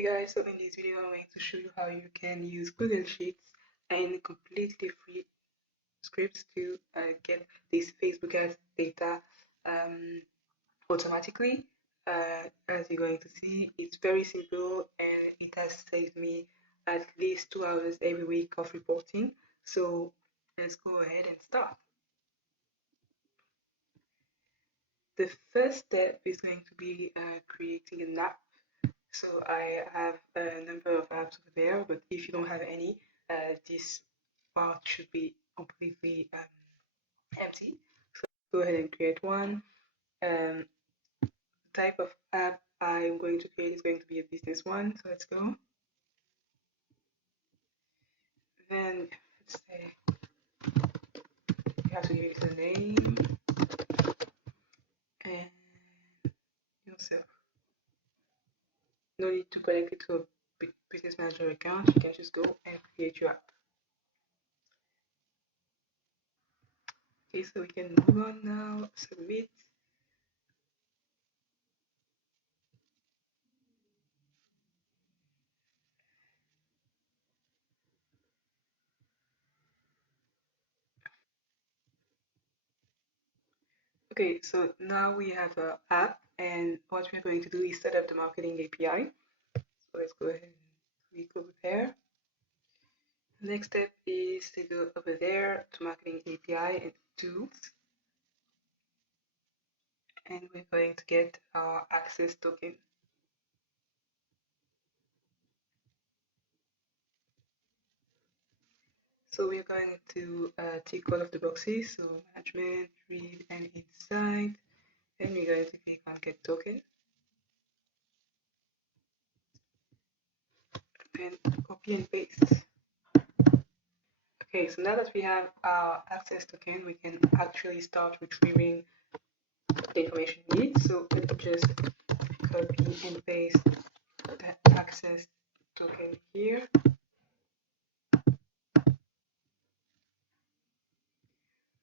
Hey guys, so in this video I'm going to show you how you can use Google Sheets and completely free scripts to get this Facebook ads data automatically. As you're going to see, it's very simple and it has saved me at least 2 hours every week of reporting. So let's go ahead and start. The first step is going to be creating an app. So I have a number of apps over there, but if you don't have any, this part should be completely empty. So go ahead and create one. The type of app I'm going to create is going to be a business one. So let's go. Then let's say you have to give it a name and yourself. No need to connect it to a business manager account. You can just go and create your app. Okay, so we can move on now. Submit. Okay, so now we have an app, and what we're going to do is set up the marketing API. So let's go ahead and click over there. The next step is to go over there to marketing API and tools. And we're going to get our access token. So we're going to tick all of the boxes, so management, read, and insight. And we're going to click on get token. And copy and paste. Okay, so now that we have our access token, we can actually start retrieving the information we need. So let me just copy and paste the access token here.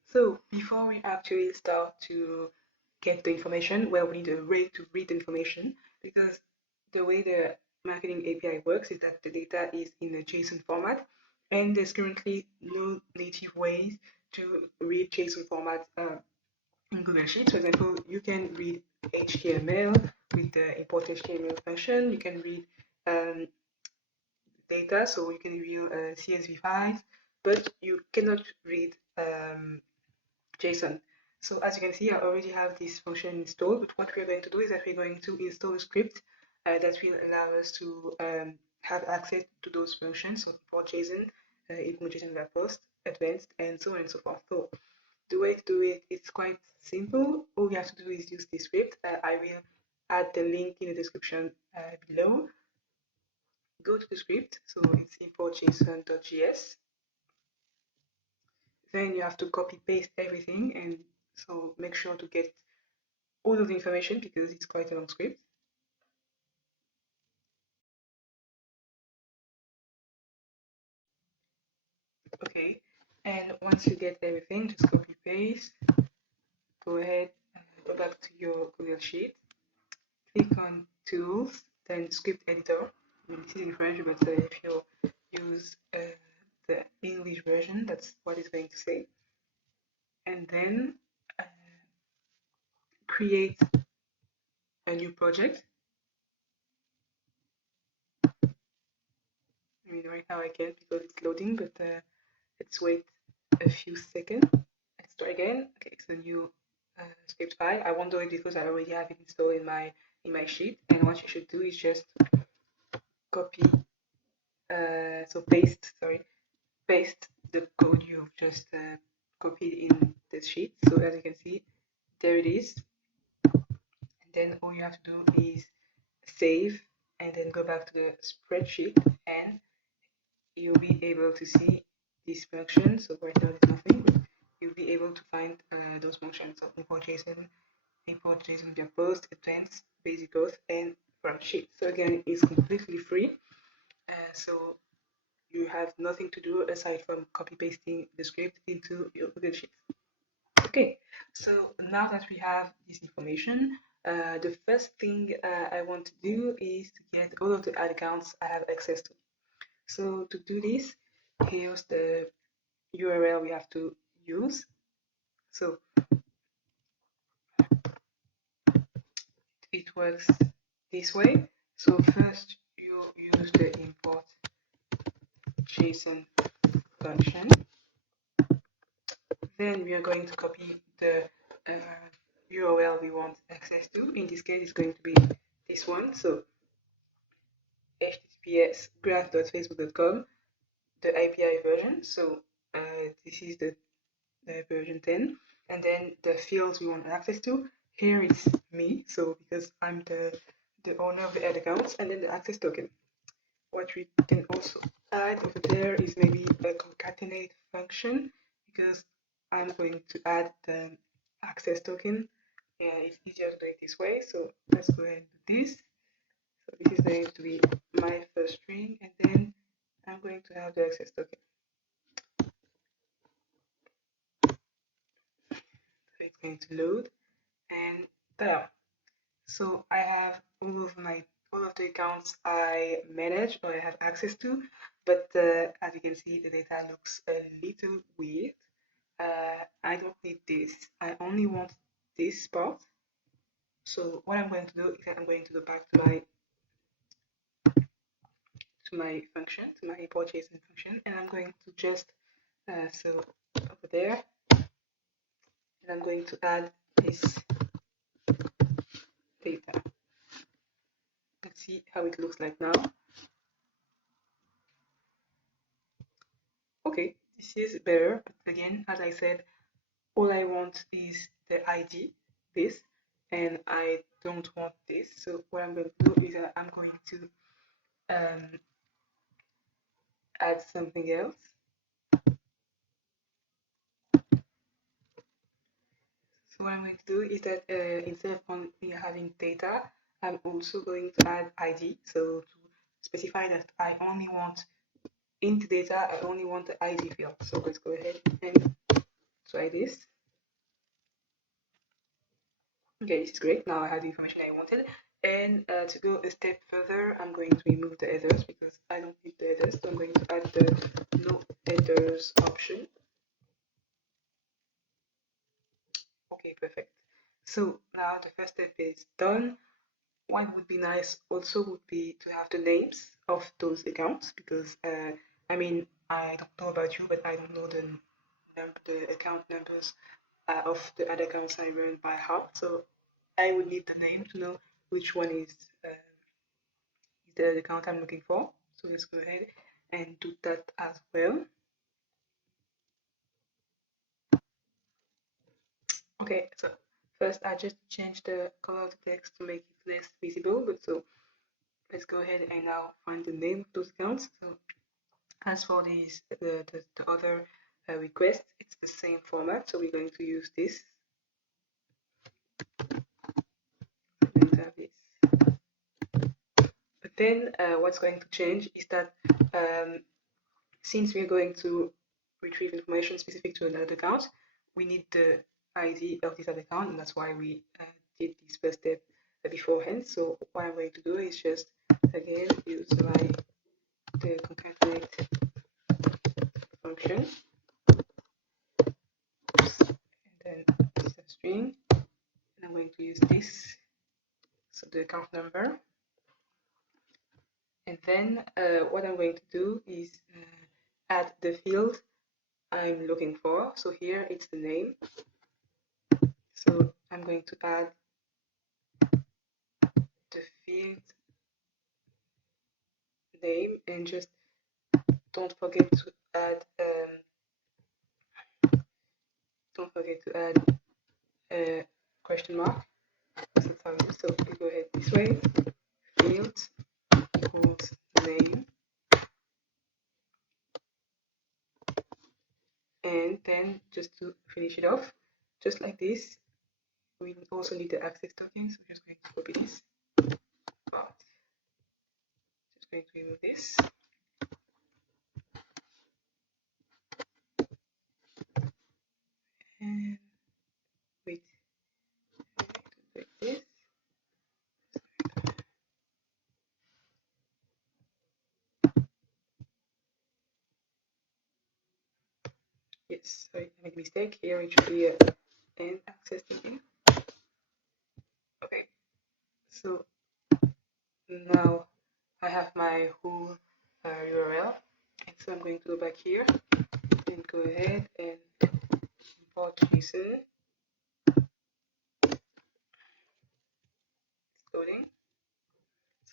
So before we actually start to get the information, well, we need a way to read the information, because the way the marketing API works is that the data is in a JSON format, and there's currently no native ways to read JSON format in Google Sheets. For example, you can read HTML with the import HTML function. You can read data, so you can read CSV files, but you cannot read JSON. So as you can see, I already have this function installed, but what we're going to do is that we're going to install a script that will allow us to have access to those functions. So for JSON, import JSON web post, advanced, and so on and so forth. So the way to do it is quite simple. All we have to do is use this script. I will add the link in the description below. Go to the script, so it's import json.js. Then you have to copy paste everything, and so make sure to get all of the information because it's quite a long script. Okay, and once you get everything, just copy paste. Go ahead and go back to your Google Sheet. Click on Tools, then Script Editor. This is in French, but if you use the English version, that's what it's going to say. And then create a new project. I mean, right now I can't because it's loading, but let's wait a few seconds. Let's try again. Okay, it's a new script file. I won't do it because I already have it installed in my sheet. And what you should do is just copy, paste the code you've just copied in the sheet. So as you can see, there it is. And then all you have to do is save and then go back to the spreadsheet, and you'll be able to see this function. So right now there's nothing, but you'll be able to find those functions. So import JSON via post, advanced, basic growth, and from sheet. So again, it's completely free. So you have nothing to do aside from copy pasting the script into your Google Sheets. Okay, so now that we have this information, The first thing I want to do is to get all of the ad accounts I have access to. So to do this, here's the URL we have to use. So it works this way. So first you use the import JSON function. Then we are going to copy the URL we want access to. In this case, it's going to be this one. So https graph.facebook.com, the API version. So this is the version 10. And then the fields we want access to. Here it's me, so because I'm the owner of the ad accounts, and then the access token. What we can also add over there is maybe a concatenate function, because I'm going to add the access token. Yeah, it's easier to do it this way. So let's go ahead and do this. So this is going to be my first string, and then I'm going to have the access token. So it's going to load, and there. So I have all of the accounts I manage or I have access to, but as you can see, the data looks a little weird. I don't need this. I only want this part. So what I'm going to do is I'm going to go back to my function, to my import JSON function, and I'm going to just so over there, and I'm going to add this data. Let's see how it looks like now. Okay, this is better, but again, as I said, all I want is the ID, this, and I don't want this. So what I'm going to do is I'm going to add something else. So what I'm going to do is that instead of only having data, I'm also going to add ID. So to specify that I only want in the data, I only want the ID field. So let's go ahead and try this. Okay, this is great. Now I have the information I wanted. And to go a step further, I'm going to remove the headers because I don't need the headers. So I'm going to add the no headers option. Okay, perfect. So now the first step is done. What would be nice also would be to have the names of those accounts, because I mean, I don't know about you, but I don't know the account numbers of the other accounts I run by heart. So I would need the name to know which one is the account I'm looking for. So let's go ahead and do that as well. Okay, so first I just changed the color of the text to make it less visible, but so let's go ahead and now find the name of those accounts. So as for these, the other requests, it's the same format, so we're going to use this. But then what's going to change is that since we're going to retrieve information specific to another account, we need the ID of this other account, and that's why we did this first step beforehand. So what I'm going to do is just again use the concatenate function, and then this is a string, and I'm going to use this, so the account number, and then what I'm going to do is add the field I'm looking for. So here it's the name. So I'm going to add the field name, and just don't forget to add a question mark. So we go ahead this way. Field equals name, and then just to finish it off, just like this, we also need the access token. So we're just going to copy this. Just going to remove this. And wait, like this. Yes, sorry, I made a mistake. Here it should be an access taken. Okay, so now I have my whole URL, and so I'm going to go back here and go ahead and import JSON. It's loading.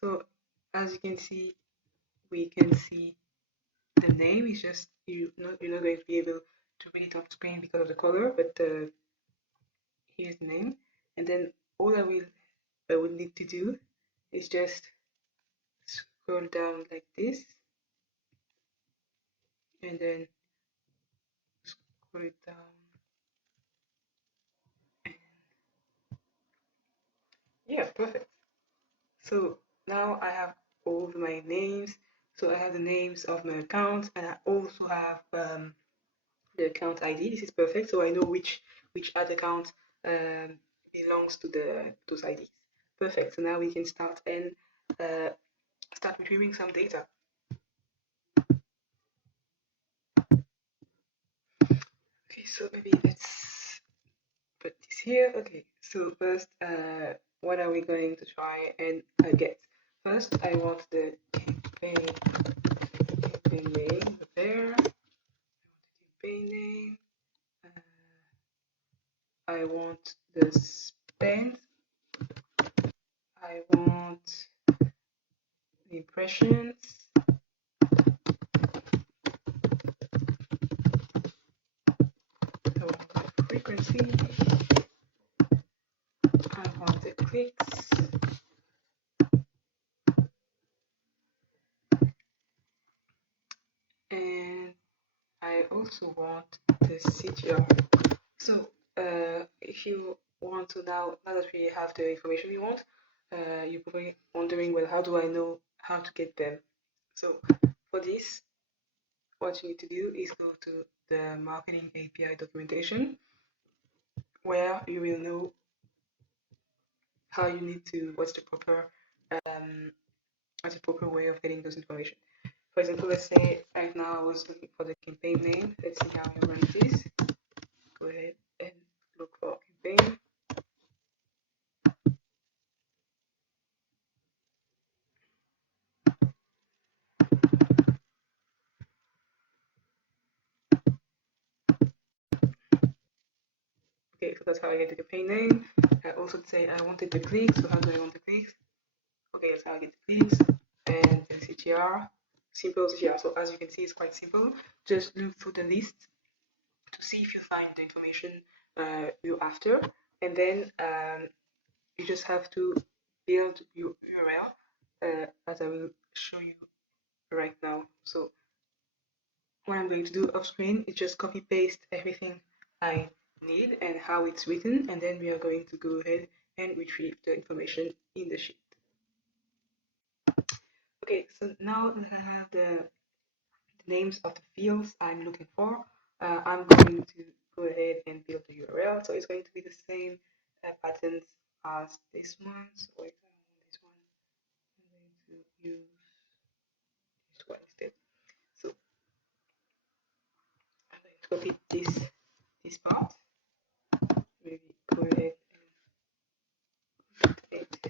So as you can see, we can see the name is just you're not going to be able to read it off screen because of the color, but here's the name, and then all I would need to do is just scroll down like this, and then scroll it down. Yeah, perfect. So now I have all of my names. So I have the names of my accounts, and I also have the account ID. This is perfect, so I know which ad account belongs to those IDs. Perfect. So now we can start and start retrieving some data. Okay, so maybe let's put this here. Okay, so first, what are we going to try and get? First, I want the campaign name there. Campaign name. I want the spend. I want the impressions. I want the frequency. I want the clicks. And I also want the CTR. So if you want to now that we have the information we want, you're probably wondering, well, how do I know how to get them? So for this, what you need to do is go to the marketing API documentation, where you will know how you need to, what's the proper way of getting those information. For example, let's say right now I was looking for the campaign name. Let's see how you run this. Go ahead and look for campaign. Okay, so that's how I get the campaign name. I also say I wanted the clicks, so how do I want the clicks? Okay, that's how I get the clicks. And the CTR, simple CTR. So as you can see, it's quite simple. Just look through the list to see if you find the information you're after, and then you just have to build your URL as I will show you right now. So what I'm going to do off screen is just copy paste everything I need and how it's written, and then we are going to go ahead and retrieve the information in the sheet. Okay, so now that I have the names of the fields I'm looking for, I'm going to go ahead and build the URL. So it's going to be the same patterns as this one. So for example, this one, I'm going to use this one instead. So I'm going to copy this part. Maybe go ahead and edit.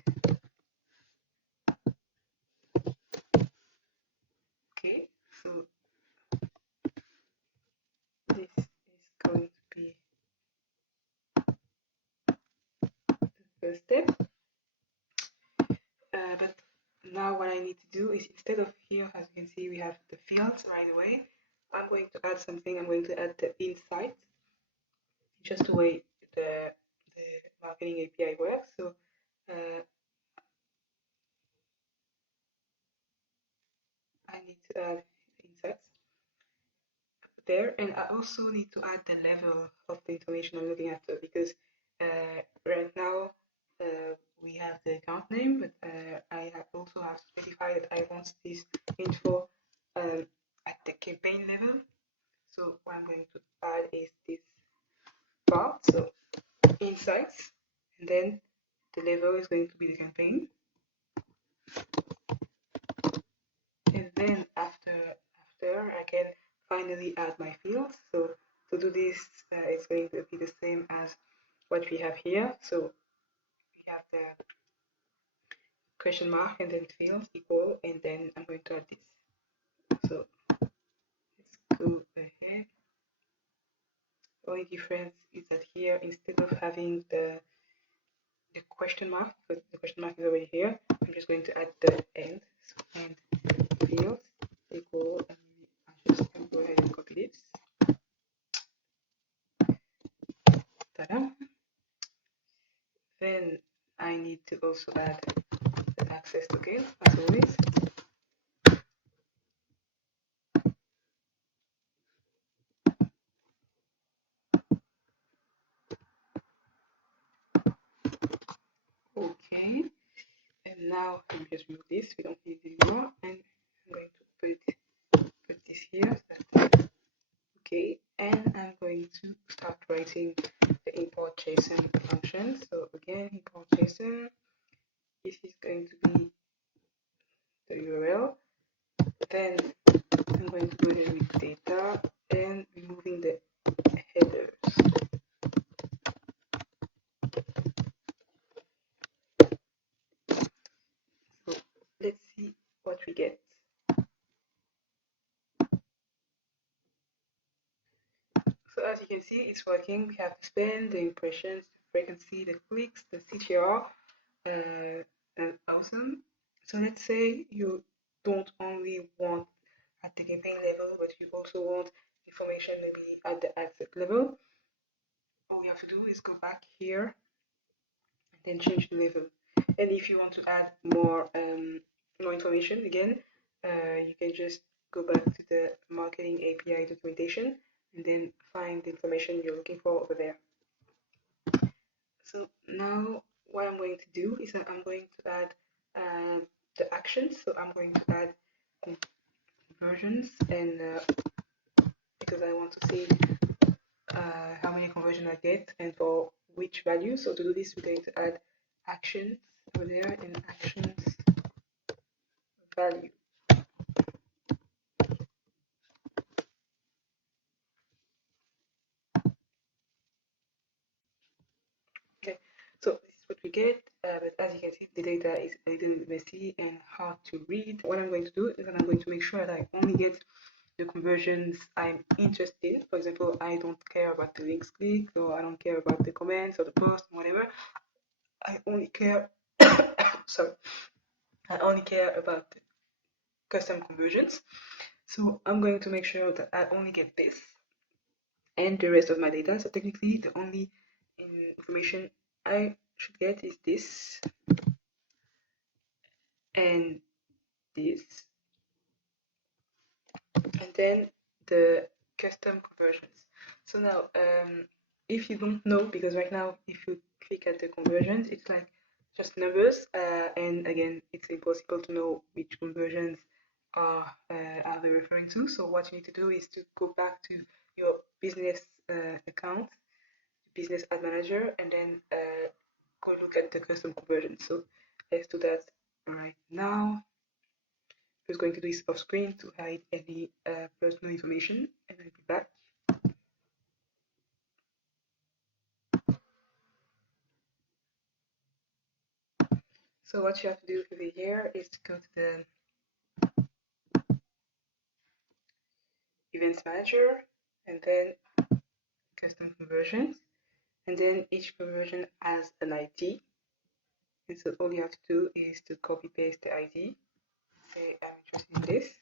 Okay, so this is going to be the first step. But now what I need to do is, instead of here, as you can see, we have the fields right away. I'm going to add something. I'm going to add the insight, just the way the marketing API works. So I need to add insights there, and I also need to add the level of the information I'm looking after, because right now we have the account name, but I also have to specify that I want this info at the campaign level. So what I'm going to add is this part, so insights, and then the level is going to be the campaign. And then after I can finally add my fields. So to do this, it's going to be the same as what we have here. So we have the question mark and then field equal, and then I'm going to add this. So let's go ahead. The only difference is that here, instead of having the question mark, because the question mark is already here, I'm just going to add the end. So end field equal, and I just go ahead and copy this. Ta-da. Then I need to also add the access token, as always. Okay, and now I'm just remove this, we don't need it anymore, and I'm going to put this here. Okay, and I'm going to start writing the import JSON function. So again, import JSON, this is going to be the URL. Then I'm going to go ahead with data and removing the headers. So let's see what we get. So as you can see, it's working. We have the spend, the impressions, the frequency, the clicks, the CTR, and awesome. So let's say you don't only want at the campaign level, but you also want information maybe at the asset level. All we have to do is go back here and then change the level. And if you want to add more information again, you can just go back to the marketing API documentation and then find the information you're looking for over there. So now what I'm going to do is that I'm going to add the actions. So I'm going to add conversions, and because I want to see how many conversions I get and for which value. So to do this, we're going to add actions over there and actions value. Okay, so this is what we get, but as you can see, the data is a little bit messy and hard to read. What I'm going to do is that I'm going to make sure that I only get the conversions I'm interested in. For example, I don't care about the links clicked, or I don't care about the comments or the post, whatever. I only care, sorry, I only care about the custom conversions. So I'm going to make sure that I only get this and the rest of my data. So technically, the only information I should get is this and this, and then the custom conversions. So now, if you don't know, because right now, if you click at the conversions, it's like just numbers, and again, it's impossible to know which conversions are they referring to. So what you need to do is to go back to your business account, business ad manager, and then go look at the custom conversions. So let's do that right now. I'm just going to do this off screen to hide any personal information, and I'll be back. So what you have to do over here is to go to the events manager and then custom conversions, and then each conversion has an ID, and so all you have to do is to copy paste the ID. Say I'm interested in this.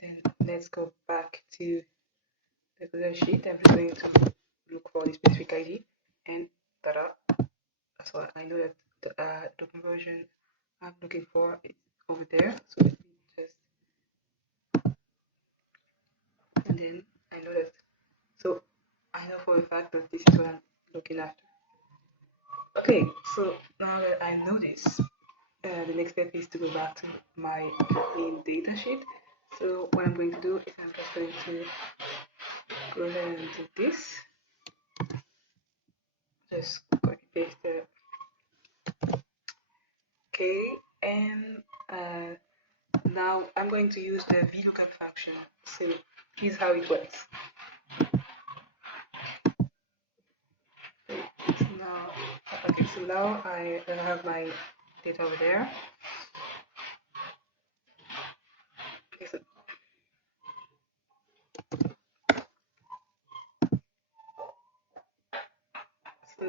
Then let's go back to the Google Sheet. I'm just going to look for the specific ID, and ta-da! So I know that the conversion I'm looking for is over there. So let me just, and then I know that. So I know for a fact that this is what I'm looking after. Okay, so now that I know this, the next step is to go back to my main data sheet. So what I'm going to do is I'm just going to go ahead and do this. Just copy paste the okay, and now I'm going to use the VLOOKUP function. So here's how it works. now I have my data over there. Okay, so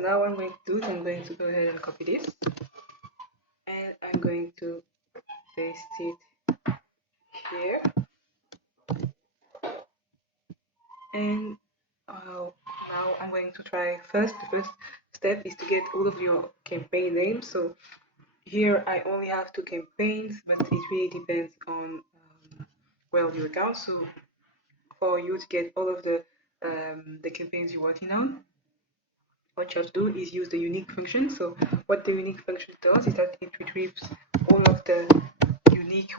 now what I'm going to do is I'm going to go ahead and copy this, and I'm going to paste it here. And now I'm going to try the first step is to get all of your campaign names. So here I only have 2 campaigns, but it really depends on well, your account. So for you to get all of the campaigns you're working on, what you have to do is use the unique function. So what the unique function does is that it retrieves all of the unique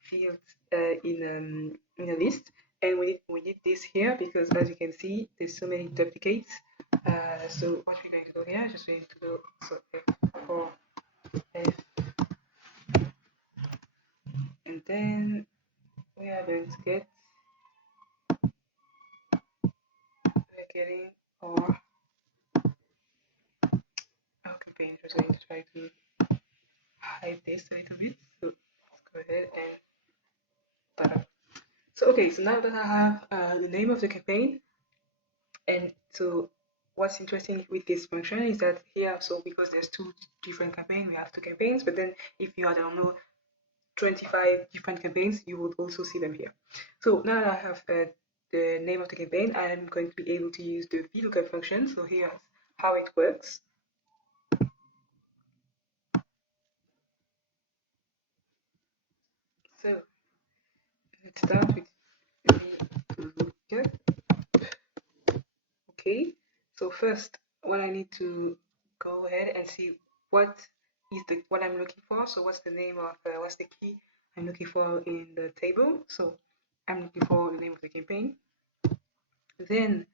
fields in a list, and we need this here because, as you can see, there's so many duplicates. So what we're going to do here is just going to go F4 F, and then we are going to get getting our campaign. We're going to try to hide this a little bit. So let's go ahead and so okay, so now that I have the name of the campaign, and so what's interesting with this function is that here, so because there's 2 different campaigns, we have 2 campaigns, but then if you had, I don't know, 25 different campaigns, you would also see them here. So now that I have the name of the campaign, I'm going to be able to use the VLOOKUP function. So here's how it works. So let's start with VLOOKUP. Okay, so first what I need to go ahead and see what I'm looking for. So what's the name of what's the key I'm looking for in the table. So I'm looking for the name of the campaign. Then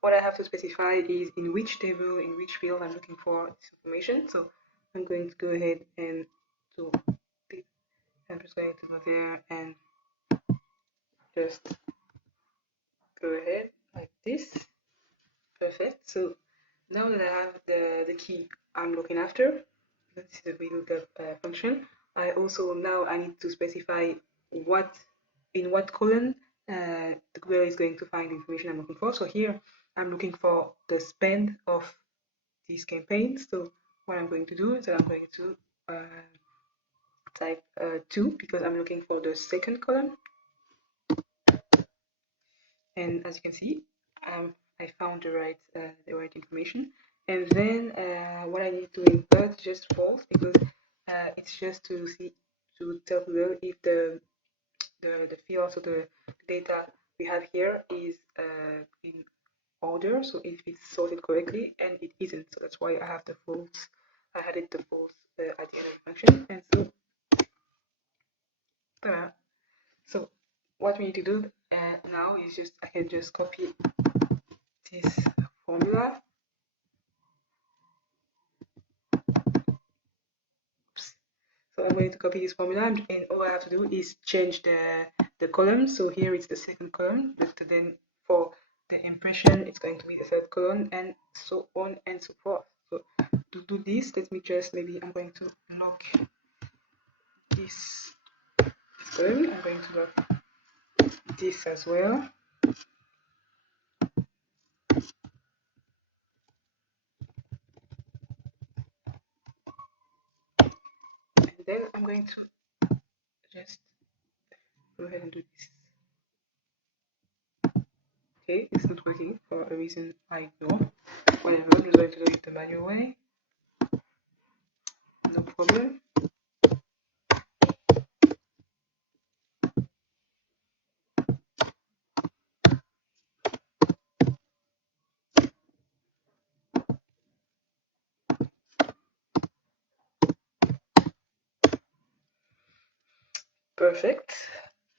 what I have to specify is in which table, in which field I'm looking for this information. So I'm going to go ahead and I'm just going to go there and just go ahead like this. Perfect. So now that I have the key I'm looking after, this is the VLOOKUP function. I also now I need to specify in what column the query is going to find the information I'm looking for. So here I'm looking for the spend of these campaigns. So what I'm going to do is that I'm going to type 2 because I'm looking for the second column. And as you can see, I found the right information. And then what I need to insert is just false because it's just to tell Google if the field, so the data we have here is in order, so if it's sorted correctly, and it isn't. So that's why I have the false. I added the false at the end of the function, and so what we need to do now is I can just copy this formula. Oops. So I'm going to copy this formula, and all I have to do is change the column. So here it's the second column, but then for the impression, it's going to be the third column, and so on and so forth. So to do this, let me just I'm going to lock this column. I'm going to lock this as well. And then I'm going to just go ahead and do this. Okay, it's not working for a reason I ignore. Whatever, I'm just going to do it the manual way. No problem. Perfect.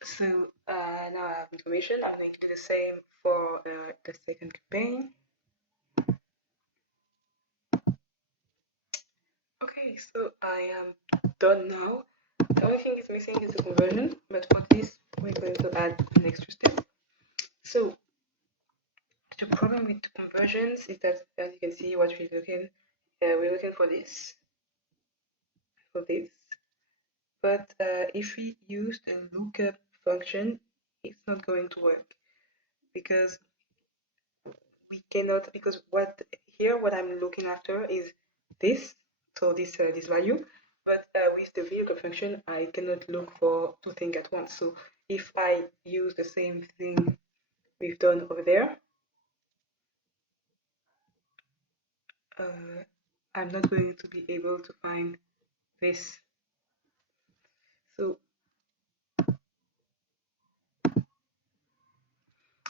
So now I have information. I'm going to do the same for the second campaign. Okay, so I am done now. The only thing is missing is the conversion, but for this we're going to add an extra step. So the problem with conversions is that, as you can see, what we're looking we're looking for this, but if we use the lookup function, it's not going to work because we cannot, because what I'm looking after is this, so this value, but with the VLOOKUP function I cannot look for two things at once. So if I use the same thing we've done over there, I'm not going to be able to find this. So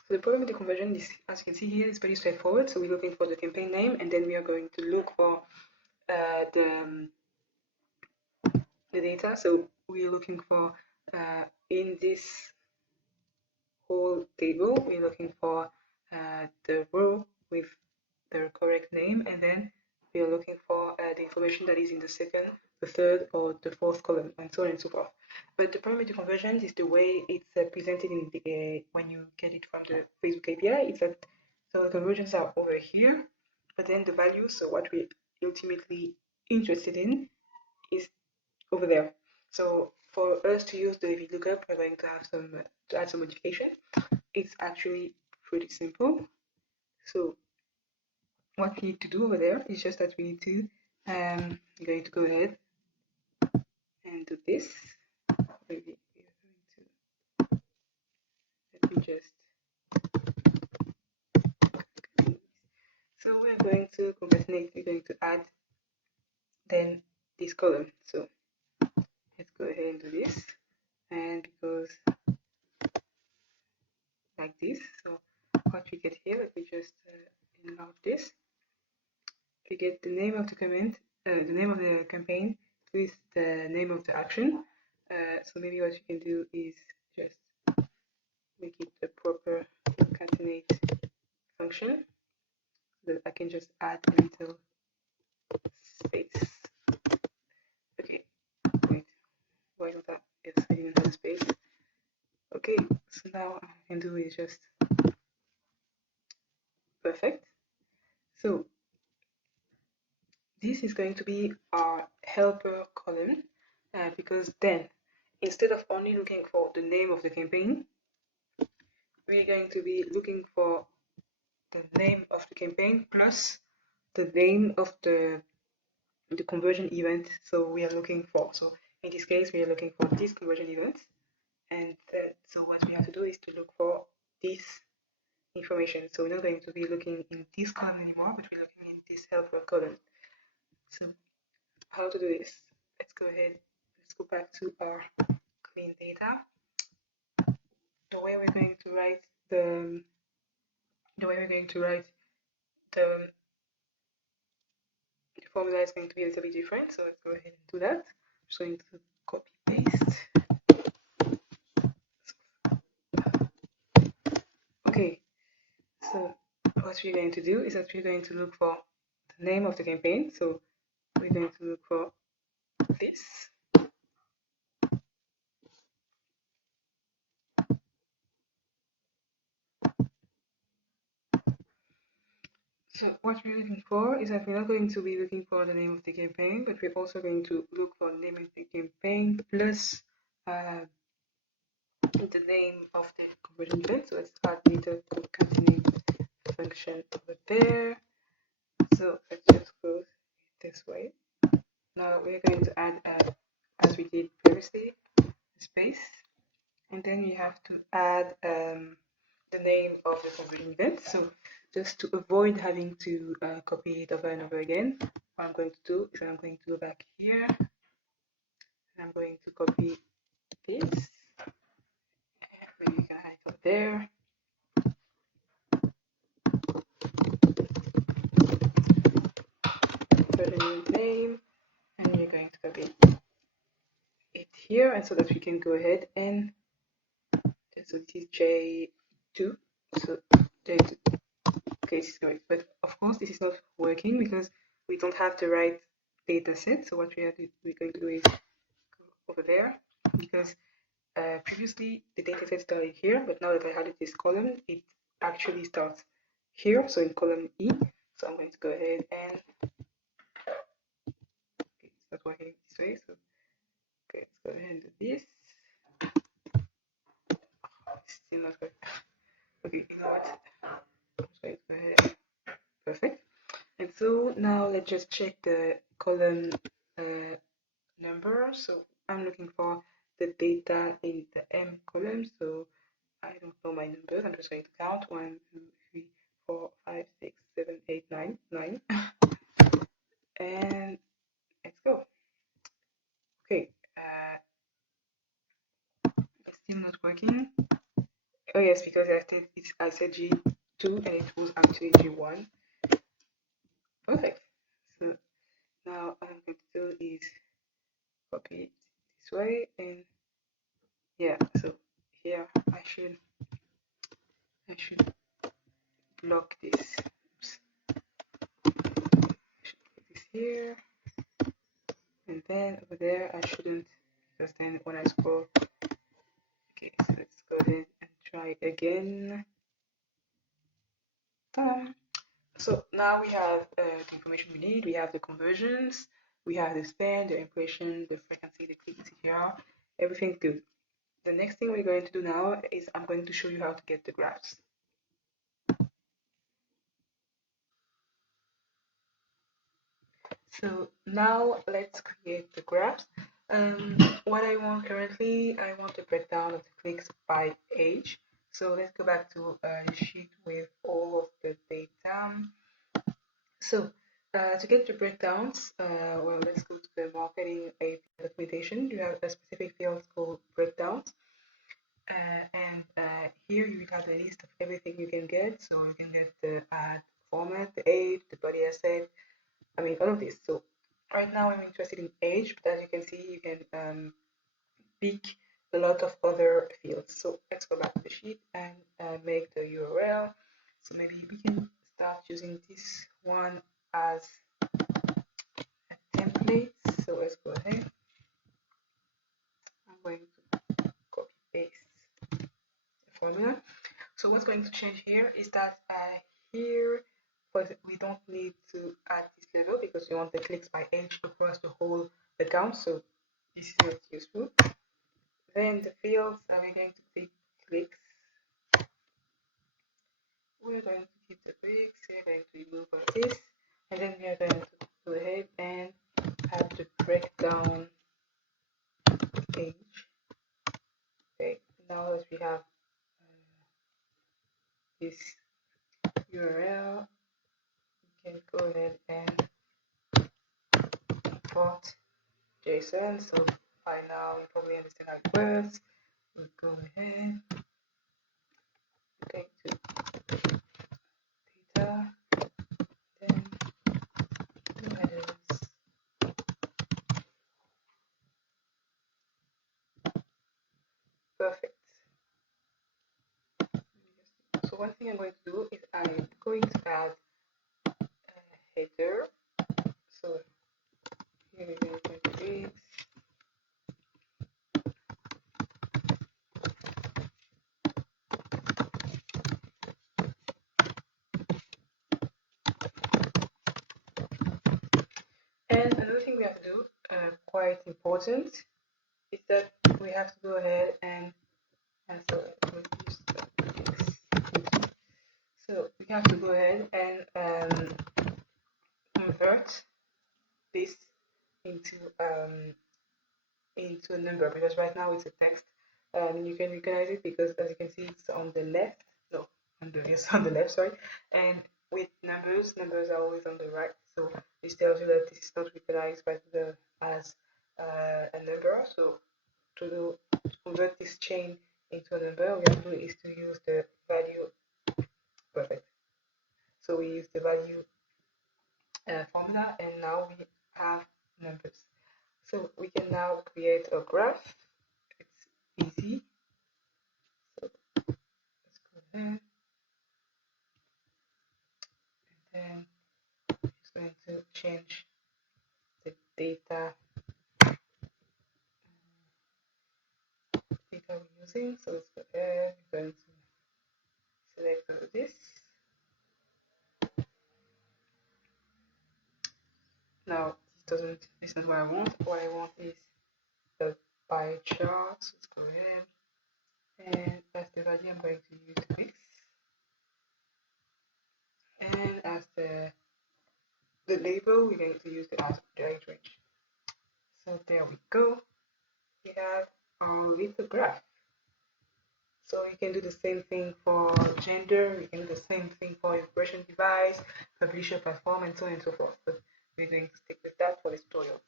the problem with the conversion is, as you can see here, is pretty straightforward. So we're looking for the campaign name, and then we are going to look for the data. So we're looking for in this whole table, we're looking for the row with the correct name, and then we are looking for the information that is in the second, the third, or the fourth column, and so on and so forth. But the problem with the conversions is the way it's presented in the when you get it from the Facebook API. It's that so the conversions are over here, but then the values, so what we're ultimately interested in, is over there. So for us to use the VLOOKUP, we're going to have to add some modification. It's actually pretty simple. So what we need to do over there is just that we need to I'm going to go ahead and do this. Maybe we're going to let me just so we're going to concatenate, we're going to add then this column. So let's go ahead and do this, and because like this, so what we get here, let me just enlarge this. We get the name of the comment, the name of the campaign with the name of the action. So maybe what you can do is just make it a proper concatenate function so that I can just add a little space. Okay, wait, why not that? Yes, I didn't have a space. Okay, so now what I can do is just perfect. So this is going to be our helper column because then instead of only looking for the name of the campaign, we're going to be looking for the name of the campaign plus the name of the conversion event. So we are looking for, so in this case we are looking for this conversion event, and so what we have to do is to look for this information. So we're not going to be looking in this column anymore, but we're looking in this helper column. So how to do this? Let's go ahead, let's go back to our clean data. The way we're going to write the formula is going to be a little bit different. So let's go ahead and do that. I'm just going to copy paste. Okay, so what we're going to do is that we're going to look for the name of the campaign. So we're going to look for this. So what we're looking for is that we're not going to be looking for the name of the campaign, but we're also going to look for the name of the campaign plus the name of the conversion event. So let's add the concatenate function over there. So let's just go this way. Now we're going to add, as we did previously, space, and then we have to add the name of the conversion event. So just to avoid having to copy it over and over again, what I'm going to do is I'm going to go back here, and I'm going to copy this. Maybe you can hide it up there. Conversion name, and we're going to copy it here, and so that we can go ahead and so this is J2. So J2. Okay, this is correct. But of course, this is not working because we don't have the right data set. So what we're going to do is go over there because previously the data set started here, but now that I added this column, it actually starts here. So in column E. So I'm going to go ahead and not working this way. So okay, let's go ahead and do this. It's still not working. Okay, you know what? I'm just going to go ahead. Perfect. And so now let's just check the column number. So I'm looking for the data in the M column. So I don't know my numbers. I'm just going to count 1, 2, 3, 4, 5, 6, 7, 8, 9, 9. And let's go. Okay, it's still not working. Oh yes, because I said G2 and it was actually G1. Perfect. So now what I'm going to do is copy it this way, and yeah, so here I should block this. Oops. I should put this here, and then over there I shouldn't, because then when I scroll. Okay, so let's go ahead and try again. So now we have the information we need. We have the conversions, we have the span, the impression, the frequency, the click CTR, everything's good. The next thing we're going to do now is I'm going to show you how to get the graphs. So now let's create the graphs. What I want currently, I want a breakdown of the clicks by age. So let's go back to the sheet with all of the data. So to get the breakdowns, well, let's go to the marketing API documentation. You have a specific field called breakdowns. And here you have the list of everything you can get. So you can get the ad format, the age, the body asset, I mean, all of this. So right now I'm interested in age, but as you can see, you can pick a lot of other fields. So let's go back to the sheet and make the URL. So maybe we can start using this one as a template. So let's go ahead. I'm going to copy paste the formula. So what's going to change here is that here, but we don't need to add this level because we want the clicks by age across the whole account. So this is not useful. Then the fields, are we going to pick clicks? We're going to keep the clicks. We're going to remove all this, and then we are going to go ahead and add the breakdown page. Okay, now that we have this URL, we can go ahead and import JSON. So by now you probably understand how it works. We'll go ahead, okay, to data, then new headers. Perfect. So one thing I'm going to do is I'm going to add a header. So here we're going to create. And another thing we have to do, quite important, is that we have to go ahead and so we have to go ahead and convert this into a number, because right now it's a text. You can recognize it because as you can see it's on the left. No, on the left, sorry. And with numbers are always on the right. So this tells you that this is not recognized by the as a number. So to convert this chain into a number, we have to do is to use the value. Perfect. So we use the value formula, and now we have numbers. So we can now create a graph. It's easy. So let's go ahead, and then it's going to change the data we're using. So let's go ahead, we're going to select this. Now This is not what I want. What I want is the pie chart. So let's go ahead. And as the value, I'm going to use the mix. And as the label, we're going to use the age range. So there we go. We have our little graph. So you can do the same thing for gender, you can do the same thing for expression device, publisher platform, and so on and so forth. But we're going to stick with that for this tutorial.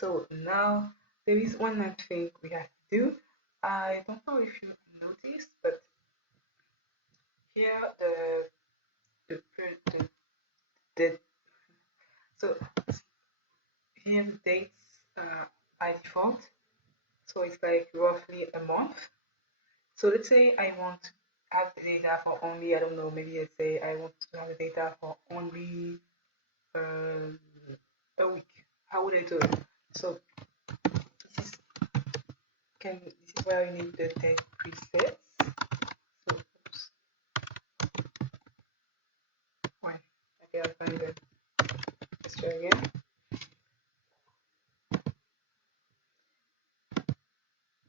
So now there is one more thing we have to do. I don't know if you noticed, but here the so here the dates by default. So it's like roughly a month. So let's say I want to have the data for only, I don't know, maybe let's say I want to have the data for only a week. How would I do it? So this is where you need the date presets. So oops. Why? Okay, I'll find it. Let's try again.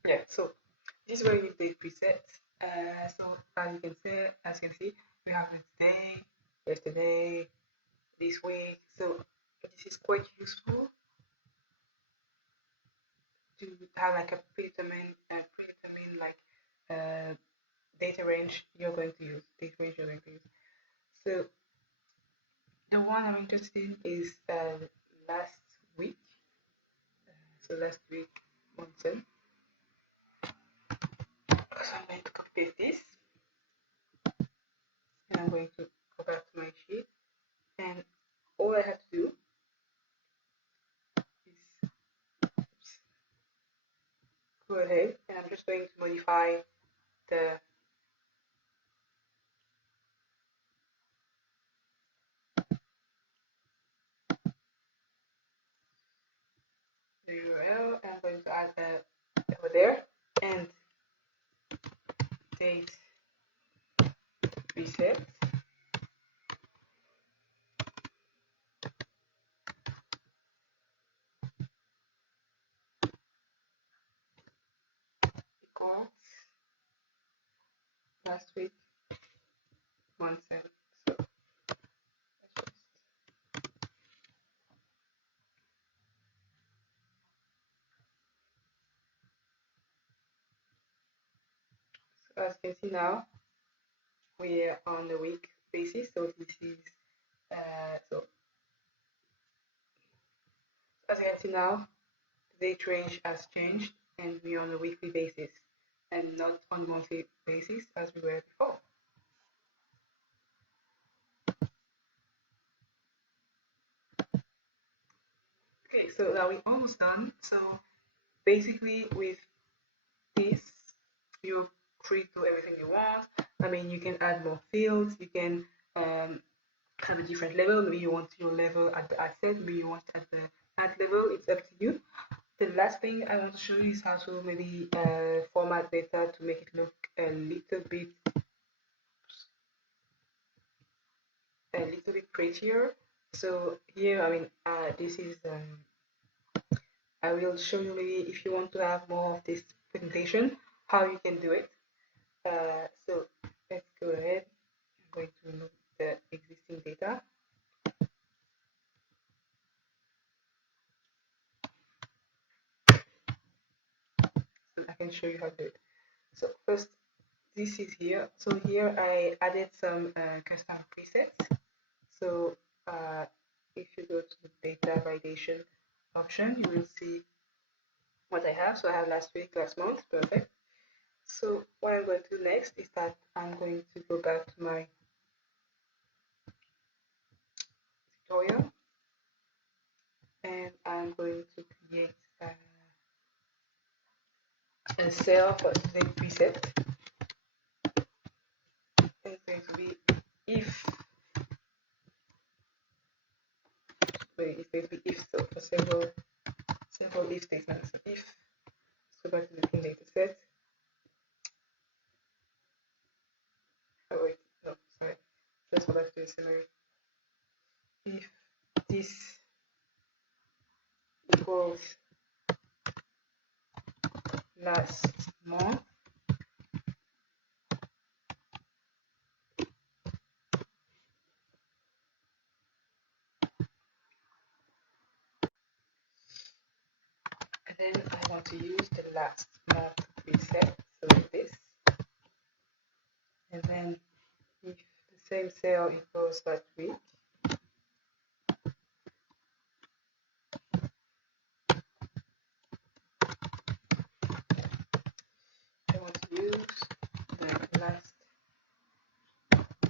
Yeah, so this is where you need date presets. So as you can see, we have the today, yesterday, this week. So this is quite useful to have like a predetermined like data range you're going to use. So the one I'm interested in is last week. So last week, Monson. So I'm going to copy paste this, and I'm going to go back to my sheet, and all I have to do is go ahead, and I'm just going to modify the URL, and I'm going to add over there, and date reset equals last week, Monson. So as you can see now, we are on the week basis. So this is so as you can see now, the date range has changed, and we're on a weekly basis and not on monthly basis as we were before. Okay, so now we're almost done. So basically with this, you're free to do everything you want. I mean, you can add more fields, you can have a different level. Maybe you want your level at the asset, maybe you want at the at level. It's up to you. The last thing I want to show you is how to maybe format data to make it look a little bit prettier. So here, I mean, this is I will show you maybe if you want to have more of this presentation, how you can do it. So let's go ahead. I'm going to remove the existing data. So I can show you how to do it. So first, this is here. So here I added some custom presets. So if you go to the data validation option, you will see what I have. So I have last week, last month, perfect. So what I'm going to do next is that I'm going to go back to my tutorial, and I'm going to create a cell for the preset. It's going to be if, it's going to be if, so for several if statements. If, let's go back to the clean data set. Oh wait, no, sorry. Let's go back to the summary. If this equals last month, and then I want to use the last month preset, so this, and then if the same cell equals last week, I want to use the last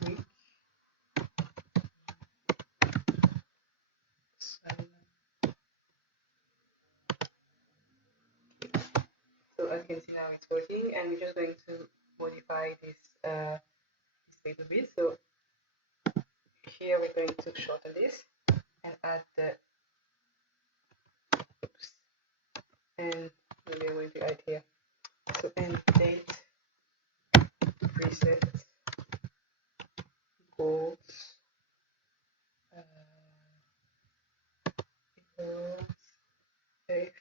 week. So as you can see now it's working, and we're just going to modify this a little bit. So here we're going to shorten this and add the oops, and maybe I'm going to add here. So end date preset equals equals if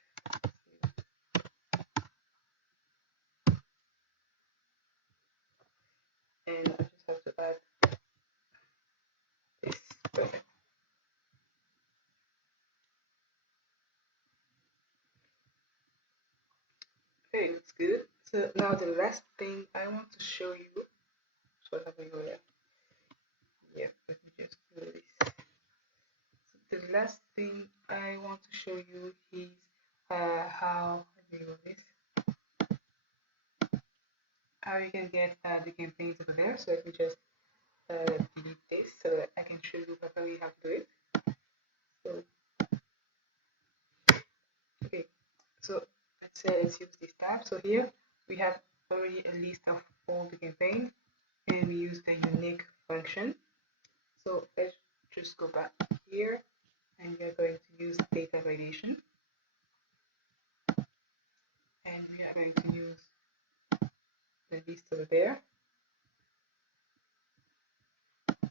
and I just have to add this. Perfect. Okay, looks good. So now the last thing I want to show you. So have we go here? Yeah, let me just do this. So the last thing I want to show you is how how you can get the campaigns over there. So let me just delete this so that I can show you properly how to do it. So okay, so let's use this tab. So here we have already a list of all the campaigns, and we use the unique function. So let's just go back here, and we are going to use data validation, and we are going to use the list over there.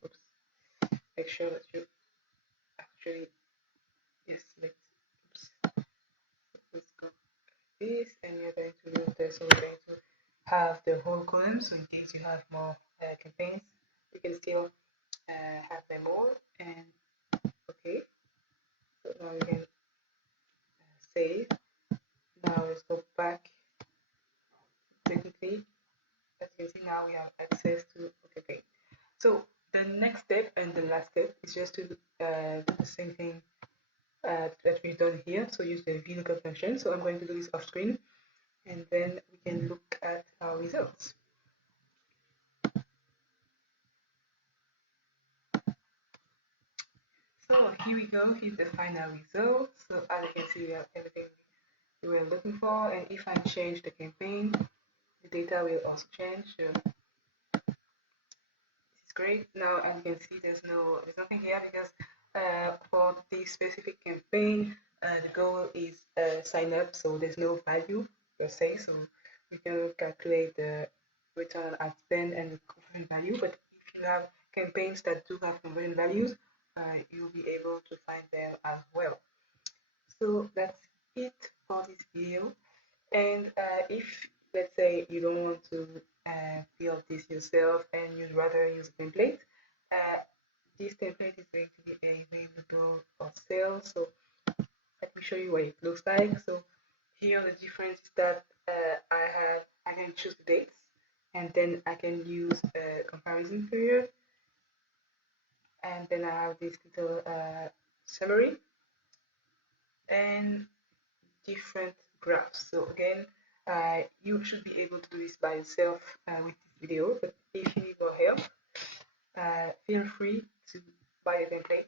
Oops. Make sure that you actually let's go this, and we are going to use this. So we're going to have the whole column, so in case you have more campaigns, you can still have them all. And okay, so now we can save. Now let's go back. Technically, as you can see, now we have access to campaign. So the next step and the last step is just to do the same thing that we've done here. So use the VLOOKUP function. So I'm going to do this off screen, and then we can look at our results. So here we go, here's the final result. So as you can see, we have everything we were looking for, and if I change the campaign, the data will also change. So this is great. Now as you can see, there's nothing here because for the specific campaign, the goal is sign up, so there's no value per se. So we can calculate the return on ad spend and the conversion value. But if you have campaigns that do have conversion values, you'll be able to find them as well. So that's it for this video. And if, let's say, you don't want to build this yourself and you'd rather use a template, this template is going to be available for sale. So let me show you what it looks like. So here the difference that I can choose the dates, and then I can use a comparison period, and then I have this little summary and different graphs. So again, you should be able to do this by yourself with this video, but if you need more help, feel free to buy a template.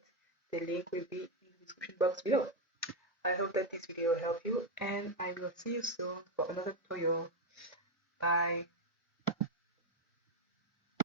The link will be in the description box below. I hope that this video will help you, and I will see you soon for another tutorial. Bye.